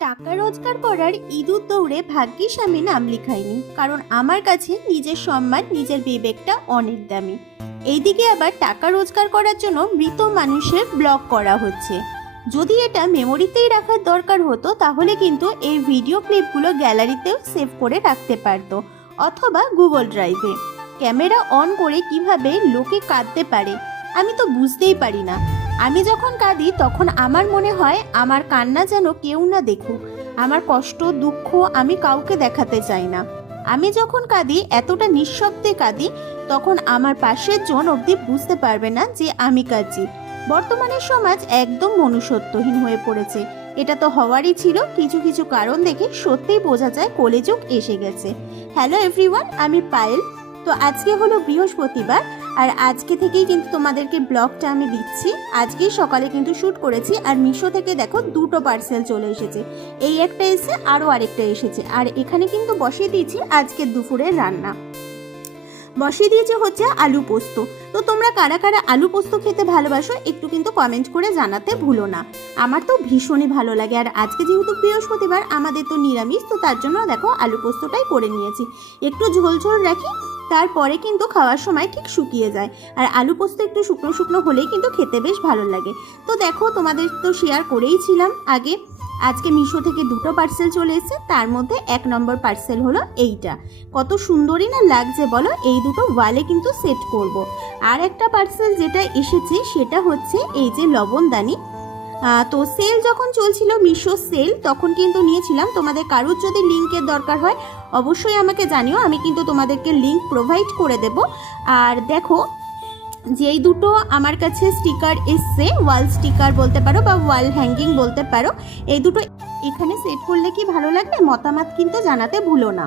টাকা রোজগার করার ইঁদুর দৌড়ে ভাগ্যিস আমি নাম লিখাইনি, কারণ আমার কাছে নিজের সম্মান, নিজের বিবেকটা অনেক দামি। এইদিকে আবার টাকা রোজগার করার জন্য মৃত মানুষের ব্লগ করা হচ্ছে। যদি এটা মেমোরিতেই রাখার দরকার হতো তাহলে কিন্তু এই ভিডিও ক্লিপগুলো গ্যালারিতেও সেভ করে রাখতে পারতো, অথবা গুগল ড্রাইভে। ক্যামেরা অন করে কিভাবে লোকে কাঁদতে পারে আমি তো বুঝতেই পারি না। আমি যখন কাঁদি তখন আমার মনে হয় আমার কান্না যেন কেউ না দেখুক। আমার কষ্ট দুঃখ আমি কাউকে দেখাতে চাই না। আমি যখন কাঁদি, এতটা নিঃশব্দে কাঁদি, তখন আমার পাশের জন অবধি বুঝতে পারবে না যে আমি কাঁদছি। বর্তমানের সমাজ একদম মনুষ্যত্বহীন হয়ে পড়েছে। এটা তো হওয়ারই ছিল। কিছু কিছু কারণ দেখে সত্যিই বোঝা যায় কলিযুগ এসে গেছে। হ্যালো এভরিওয়ান, আমি পায়েল। তো আজকে হলো বৃহস্পতিবার, আর আজকে থেকেই কিন্তু তোমাদেরকে ব্লগটা আমি দিচ্ছি। আজকেই সকালে কিন্তু শ্যুট করেছি, আর মিশো থেকে দেখো দুটো পার্সেল চলে এসেছে। এই একটা এসে আরও আরেকটা এসেছে, আর এখানে কিন্তু বসিয়ে দিয়েছি আজকে দুপুরের রান্না। বসিয়ে দিয়েছে হচ্ছে আলু পোস্ত। তো তোমরা কারা কারা আলু পোস্ত খেতে ভালোবাসো একটু কিন্তু কমেন্ট করে জানাতে ভুলো না। আমার তো ভীষণই ভালো লাগে। আর আজকে যেহেতু বৃহস্পতিবার, আমাদের তো নিরামিষ, তো তার জন্য দেখো আলু পোস্তটাই করে নিয়েছি। একটু ঝোল ঝোল রাখি, তারপরে কিন্তু খাওয়ার সময় ঠিক শুকিয়ে যায়। আর আলু পোস্ত একটু শুকনো শুকনো হলেই কিন্তু খেতে বেশ ভালো লাগে। তো দেখো, তোমাদের তো শেয়ার করেইছিলাম আগে। আজকে মিশো থেকে দুটো পার্সেল চলে এসেছে, তার মধ্যে 1 নম্বর পার্সেল হলো এইটা। কত সুন্দরই না লাগছে বলো। এই দুটো ওয়ালে কিন্তু সেট করব। আর একটা পার্সেল যেটা এসেছে সেটা হচ্ছে এই যে লবণদানি। তো সেল যখন চলছিল, মিশো সেল, তখন কিন্তু নিয়েছিলাম। তোমাদের কারুর যদি লিঙ্কের দরকার হয় অবশ্যই আমাকে জানিও, আমি কিন্তু তোমাদেরকে লিঙ্ক প্রোভাইড করে দেব। আর দেখো, যেই দুটো আমার কাছে স্টিকার এসছে, ওয়াল স্টিকার বলতে পারো বা ওয়াল হ্যাঙ্গিং বলতে পারো, এই দুটো এখানে সেট করলে কি ভালো লাগবে মতামত কিন্তু জানাতে ভুলো না।